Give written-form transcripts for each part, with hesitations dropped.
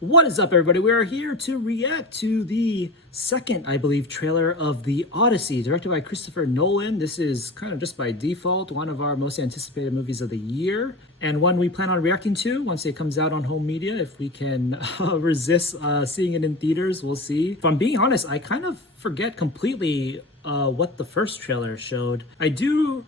What is up, everybody? We are here to react to the second, I believe, trailer of The Odyssey, directed by Christopher Nolan. This is kind of just by default one of our most anticipated movies of the year, and one we plan on reacting to once it comes out on home media. If we can resist seeing it in theaters, we'll see. If I'm being honest, I kind of forget completely what the first trailer showed. I do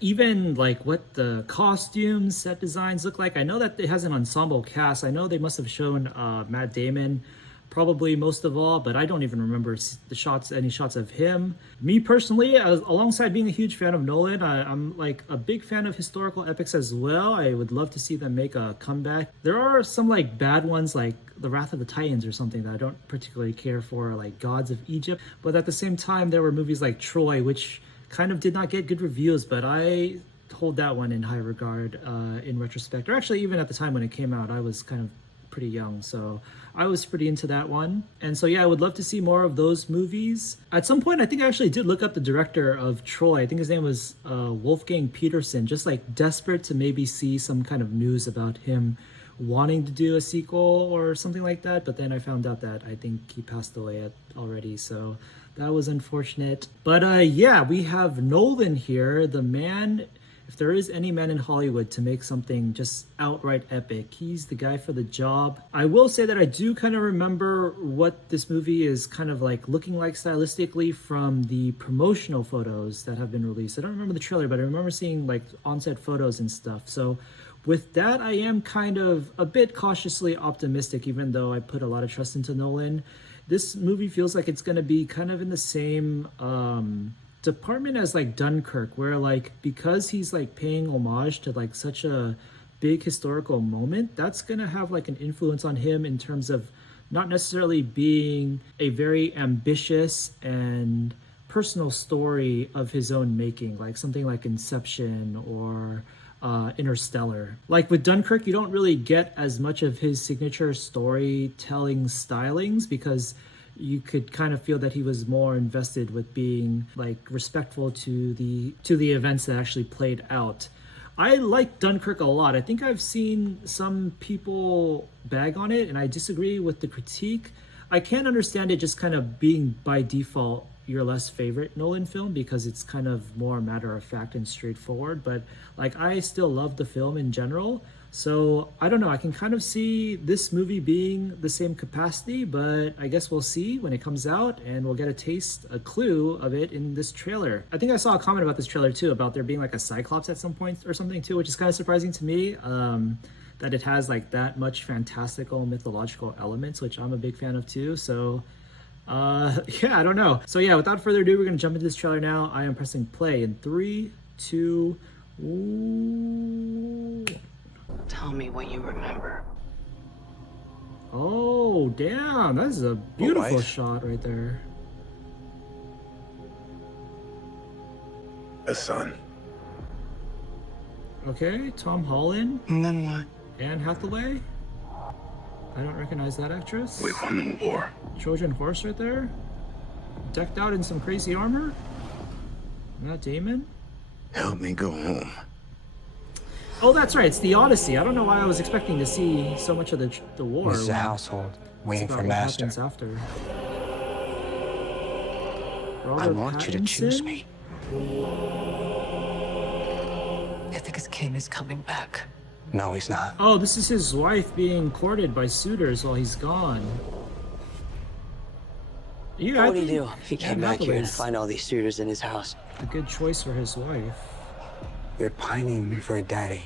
even what the costumes, set designs look like. I know that it has an ensemble cast. I know they must have shown Matt Damon probably most of all, but I don't even remember any shots of him. Me personally, alongside being a huge fan of Nolan, I'm like a big fan of historical epics as well. I would love to see them make a comeback. There are some like bad ones like The Wrath of the Titans or something that I don't particularly care for, like Gods of Egypt, but at the same time there were movies like Troy, which kind of did not get good reviews, but I hold that one in high regard in retrospect. Or actually, even at the time when it came out, I was kind of pretty young, so I was pretty into that one. And so yeah, I would love to see more of those movies. At some point, I think I actually did look up the director of Troy. I think his name was Wolfgang Peterson, just like desperate to maybe see some kind of news about him wanting to do a sequel or something like that, but then I found out that I think he passed away already, so that was unfortunate. But yeah, we have Nolan here, the man, if there is any man in Hollywood to make something just outright epic, he's the guy for the job. I will say that I do kind of remember what this movie is kind of like looking like stylistically from the promotional photos that have been released. I don't remember the trailer, but I remember seeing like on-set photos and stuff. So with that, I am kind of a bit cautiously optimistic, even though I put a lot of trust into Nolan. This movie feels like it's going to be kind of in the same department as like Dunkirk, where like because he's like paying homage to like such a big historical moment, that's going to have like an influence on him in terms of not necessarily being a very ambitious and personal story of his own making, like something like Inception or Interstellar. Like with Dunkirk, you don't really get as much of his signature storytelling stylings because you could kind of feel that he was more invested with being like respectful to the events that actually played out. I like Dunkirk a lot. I think I've seen some people bag on it and I disagree with the critique. I can't understand it just kind of being by default your less favorite Nolan film because it's kind of more matter of fact and straightforward, but like I still love the film in general. So I don't know, I can kind of see this movie being the same capacity, but I guess we'll see when it comes out and we'll get a clue of it in this trailer. I think I saw a comment about this trailer too, about there being like a Cyclops at some point or something too, which is kind of surprising to me. That it has like that much fantastical mythological elements, which I'm a big fan of too. So yeah, I don't know. So yeah, without further ado, we're gonna jump into this trailer now. I am pressing play in 3, 2, ooh. Tell me what you remember. Oh damn, that is a beautiful shot right there. A son. Okay, Tom Holland. And then what? Anne Hathaway. I don't recognize that actress. We won the war. Trojan horse right there. Decked out in some crazy armor. Matt Damon. Help me go home. Oh, that's right. It's The Odyssey. I don't know why I was expecting to see so much of the war. This is a household waiting for master. What happens after. I want you to choose me. Ithaca's king is coming back. No, he's not. Oh, this is his wife being courted by suitors while he's gone. Yeah, What would he do if he came back here and Hathaway's find all these suitors in his house? a good choice for his wife. You're pining for a daddy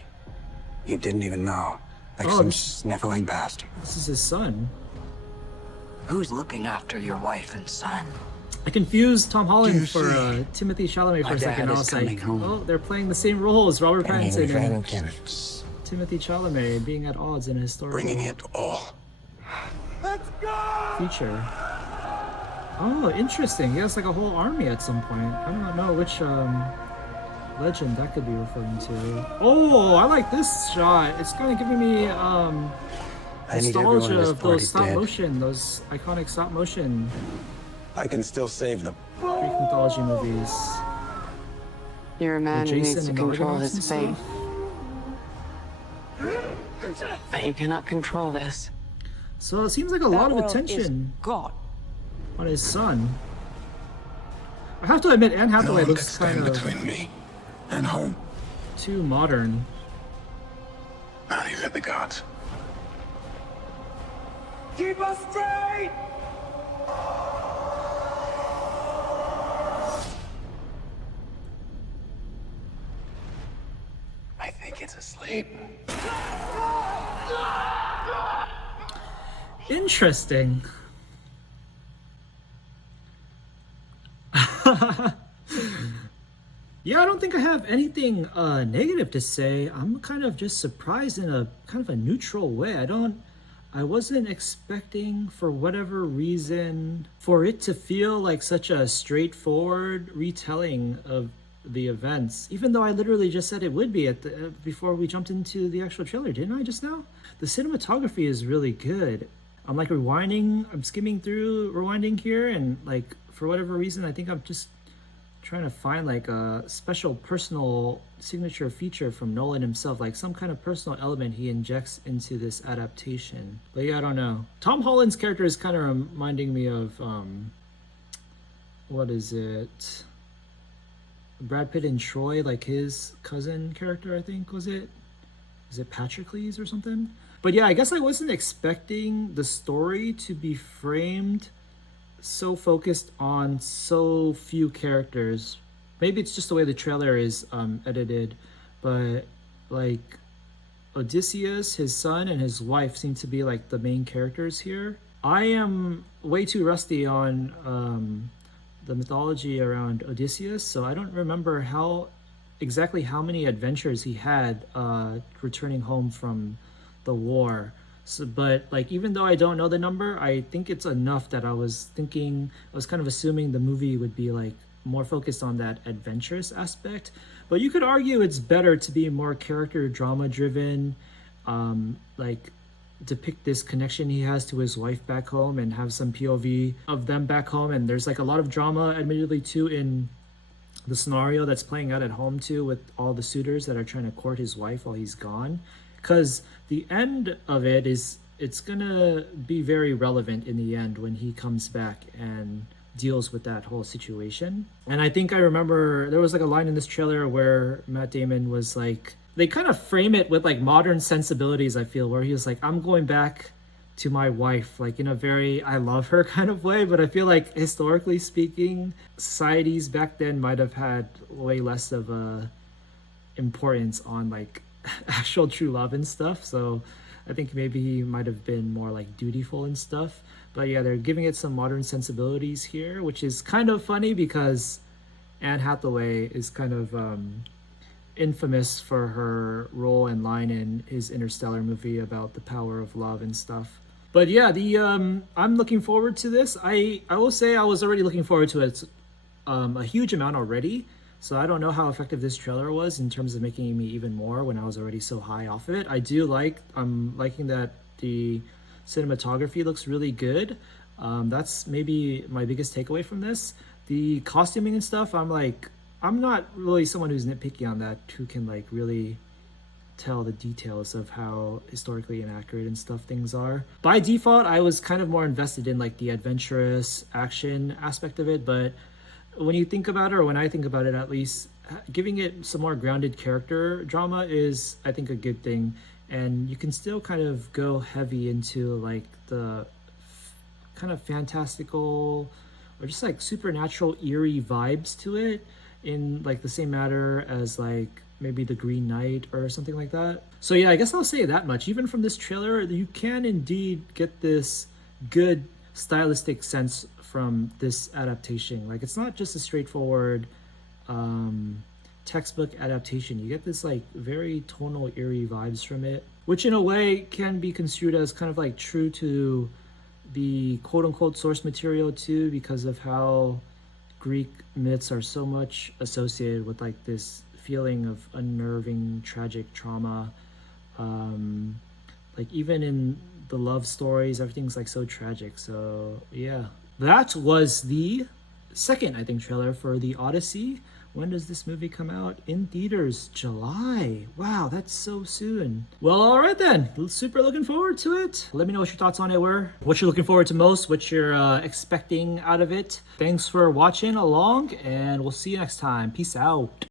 you didn't even know. Like Oh, some this- sniveling bastard. This is his son. Who's looking after your wife and son? I confused Tom Holland You for see, Timothy Chalamet for my a second. dad I is was like, coming home. oh, they're playing the same roles. Robert Pattinson and candidates. Timothy Chalamet being at odds in a historical Bringing it all. feature. Oh, interesting. He has like a whole army at some point. I don't know which legend that could be referring to. Oh, I like this shot. It's kind of giving me I need everyone in nostalgia this of party those stop dead. motion, those iconic stop motion I can still save them. Greek mythology movies. You're a man who Jason needs to and control Argonauts his and fate. stuff. But you cannot control this. So it seems like a lot of attention God. on his son. I have to admit, Anne No Hathaway one can looks stand kind of between me and home. too modern. Not even the gods. Keep us straight! I think it's asleep. Interesting. Yeah, I don't think I have anything negative to say. I'm kind of just surprised in a kind of a neutral way. I wasn't expecting, for whatever reason, for it to feel like such a straightforward retelling of the events, even though I literally just said it would be at the before we jumped into the actual trailer, didn't I just now? The cinematography is really good. I'm like I'm skimming through, rewinding here, and like for whatever reason, I think I'm just trying to find like a special personal signature feature from Nolan himself, like some kind of personal element he injects into this adaptation. But yeah, I don't know. Tom Holland's character is kind of reminding me of what is it? Brad Pitt and Troy, like his cousin character, I think, was it? Is it Patroclus or something? But yeah, I guess I wasn't expecting the story to be framed so focused on so few characters. Maybe it's just the way the trailer is edited, but like Odysseus, his son, and his wife seem to be like the main characters here. I am way too rusty on the mythology around Odysseus, so I don't remember exactly how many adventures he had returning home from the war. So, but like, even though I don't know the number, I think it's enough that I was kind of assuming the movie would be like more focused on that adventurous aspect. But you could argue it's better to be more character drama driven, like depict this connection he has to his wife back home and have some POV of them back home. And there's like a lot of drama, admittedly, too, in the scenario that's playing out at home too, with all the suitors that are trying to court his wife while he's gone. Because the end of it is, it's gonna be very relevant in the end when he comes back and deals with that whole situation. And I think I remember there was like a line in this trailer where Matt Damon was like, they kind of frame it with like modern sensibilities, I feel, where he was like, I'm going back to my wife, like in a very I love her kind of way. But I feel like historically speaking, societies back then might have had way less of a importance on like actual true love and stuff. So I think maybe he might have been more like dutiful and stuff. But yeah, they're giving it some modern sensibilities here, which is kind of funny because Anne Hathaway is kind of infamous for her role and line in his Interstellar movie about the power of love and stuff. But yeah, I'm looking forward to this. I will say I was already looking forward to it a huge amount already. So I don't know how effective this trailer was in terms of making me even more when I was already so high off of it. I'm liking that the cinematography looks really good. That's maybe my biggest takeaway from this. The costuming and stuff, I'm not really someone who's nitpicky on that, who can like really tell the details of how historically inaccurate and stuff things are. By default, I was kind of more invested in like the adventurous action aspect of it, but when you think about it, or when I think about it at least, giving it some more grounded character drama is, I think, a good thing. And you can still kind of go heavy into like the kind of fantastical or just like supernatural eerie vibes to it, in like the same matter as like maybe the Green Knight or something like that. So yeah, I guess I'll say that much. Even from this trailer, you can indeed get this good stylistic sense from this adaptation. Like, it's not just a straightforward textbook adaptation. You get this like very tonal, eerie vibes from it, which in a way can be construed as kind of like true to the quote-unquote source material too, because of how Greek myths are so much associated with like this feeling of unnerving tragic trauma. Like even in the love stories, everything's like so tragic. So yeah, that was the second, I think, trailer for the Odyssey. When does this movie come out? In theaters, July. Wow, that's so soon. Well, all right then. Super looking forward to it. Let me know what your thoughts on it were. What you're looking forward to most, what you're expecting out of it. Thanks for watching along, and we'll see you next time. Peace out.